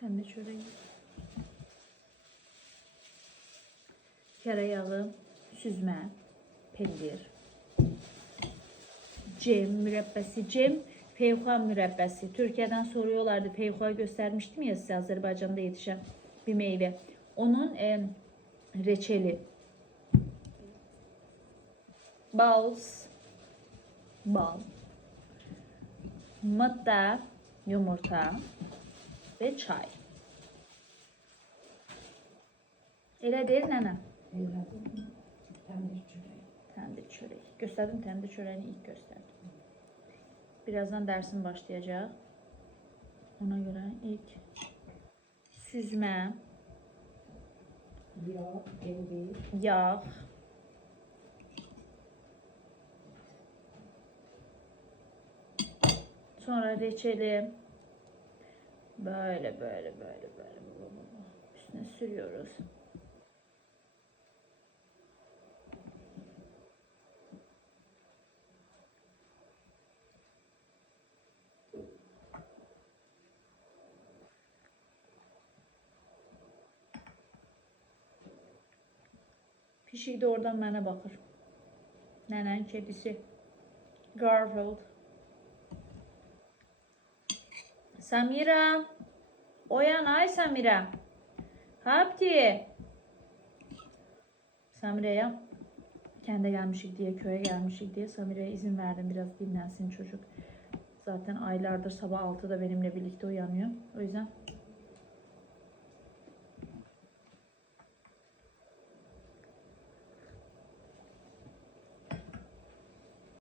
Tende çöreği. Tereyağı, süzme, pendir. Cem mürebbesi. Cem peyhuan mürebbesi. Türkiye'den soruyorlardı. Peyhuan göstermiştim ya size Azerbaycan'da yetişen bir meyve. Onun e, reçeli. Bals. Bal. Mıdda, yumurta ve çay. Elə deyil nənə? Evladım, tandır çöreği. Tendir çöreği. Gösterdim tendir çöreğini ilk gösterdim. Birazdan dersim başlayacak. Ona göre ilk süzme, Yağ, peynir, yağ, sonra reçeli böyle böyle böyle böyle üstüne sürüyoruz. Pişik de oradan mənə baxır. Nənənin kedisi. Garfield. Samira. Oyan ay Samira. Hapti. Samira'ya kendi gelmişik diye köye gelmişik diye Samira'ya izin verdim biraz dinlensin çocuk. Zaten aylardır sabah 6'da benimle birlikte uyanıyor. O yüzden